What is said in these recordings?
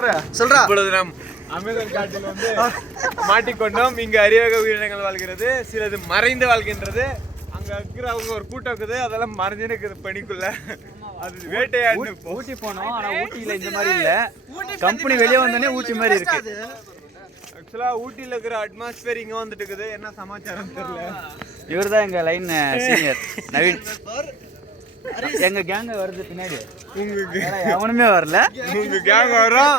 சொல்றா. இப்பொழுது நாம் அமேசான் காட்டில் வந்து மாட்டிக்கொண்டோம். இங்கு அரியவகை உயிரினங்கள் வாழ்கிறது, சிலது மறைந்து வாழ்கின்றது. அங்க இருக்கிற அவங்க ஒரு கூட்டம் இருக்குது, அதெல்லாம் மறைஞ்சு இருக்குது பனிக்குள்ள. அது வேட்டையாடு. ஊட்டி போனோம், ஆனா ஊட்டியில இந்த மாதிரி இல்ல. கம்பெனி வெளியே வந்தோடனே ஊட்டி மாதிரி இருக்கு. ஆக்சுவலா ஊட்டியில இருக்கிற அட்மாஸ்பியர் இங்க வந்துட்டு இருக்குது. என்ன சமாச்சாரம் தெரியல. இவர் தான் எங்க லைன் சீனியர் நவீன். எங்க கேங்க வருது பின்னாடி. எவனுமே வரல, உங்க கேங் வரும்.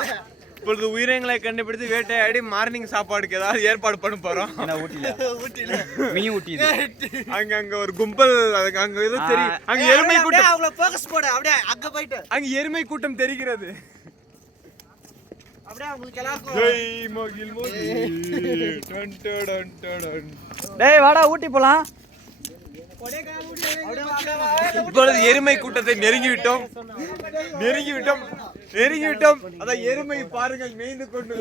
இப்பொழுது உயிரினங்களை கண்டுபிடித்து வேட்டையாடி மார்னிங் சாப்பாடுக்கு ஏதாவது ஏற்பாடு பண்ண போறோம். ஊட்டியில மீ ஊட்டி அங்க ஒரு கும்பல். அங்க ஏதோ தெரியும். அங்க எருமை கூட்டம். அவங்கள ஃபோக்கஸ் போடு. அப்படியே அங்க போயிட்டு அங்க எருமை கூட்டம் தெரிகிறது. அப்படியே உங்களுக்கு எல்லாருக்கும் ஜெய் மோகில் மோகி. டன் டன் டன். டேய் வாடா ஊட்டி போலாம். இப்பொழுது எருமை கூட்டத்தை நெருங்கி விட்டோம். அதான் எருமை பாருங்கள் மேய்ந்து கொண்டு.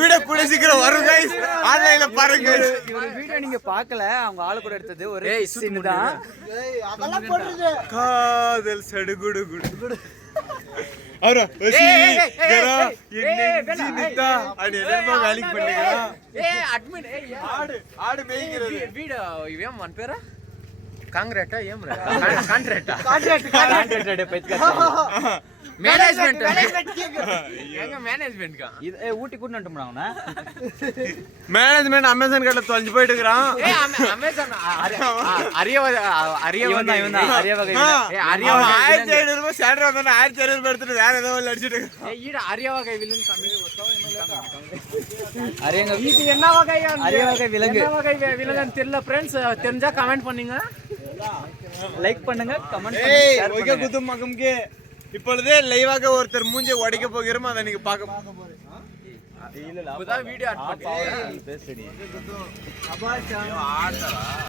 வீடியோ கூட சீக்கிரம் வரும் கைஸ். ஆன்லைன்ல பாருங்க. இவரு வீடியோ நீங்க பார்க்கல, அவங்க ஆளு கூட எடுத்தது ஒரு சீன் தான். அதெல்லாம் போடுறது. காதல் சடுகுடு குடு. அவரா வசி கரா இன்னி நிதா அடி என்னமா வேலிங் பண்ணிக்கறா. అడ్మిన్ ஆடு மேய்க்கிறது. వీడు ఇవేం మన పేరా కాంగ్రెటా ఏం రా కాంట్రాక్టా கான்ட்ராக்டட் பைத்கா మేనేజ్మెంట్ எங்க மேனேஜ்மென்ட் கா இது ஊட்டி கூட்டி வந்துட்டோம்னா மேனேஜ்மென்ட் அமேசான் கடல தொலைஞ்சு போயிட்டு இருக்கான். அமேசான் அரிய இவன் தான் அரிய வகை. 1500 ரூபாய் சேலரி வந்தா 1500 ரூபாய் எடுத்துட்டு வேற ஏதோ அடிச்சிட்டு இருக்கான். ஈட அரிய வகை வில்லன் கம்மி அரியங்க இது என்ன வகை அரிய வகை விலங்கு. என்ன வகை விலங்குன்னு தெரியல ஃப்ரெண்ட்ஸ், தெரிஞ்சா கமெண்ட் பண்ணுங்க, லைக் பண்ணுங்க, கமெண்ட் ஏய் பண்ணுங்க, ஷேர் ஓகே பண்ணுங்க. குதும் மகம்கே. இப்பொழுதே லைவாக ஒருத்தர் மூஞ்சை உடைக்க போகிறோம். அதை நீங்க பார்க்க இப்பதான் வீடியோ ஆட் பண்ணி பேசுறீங்க.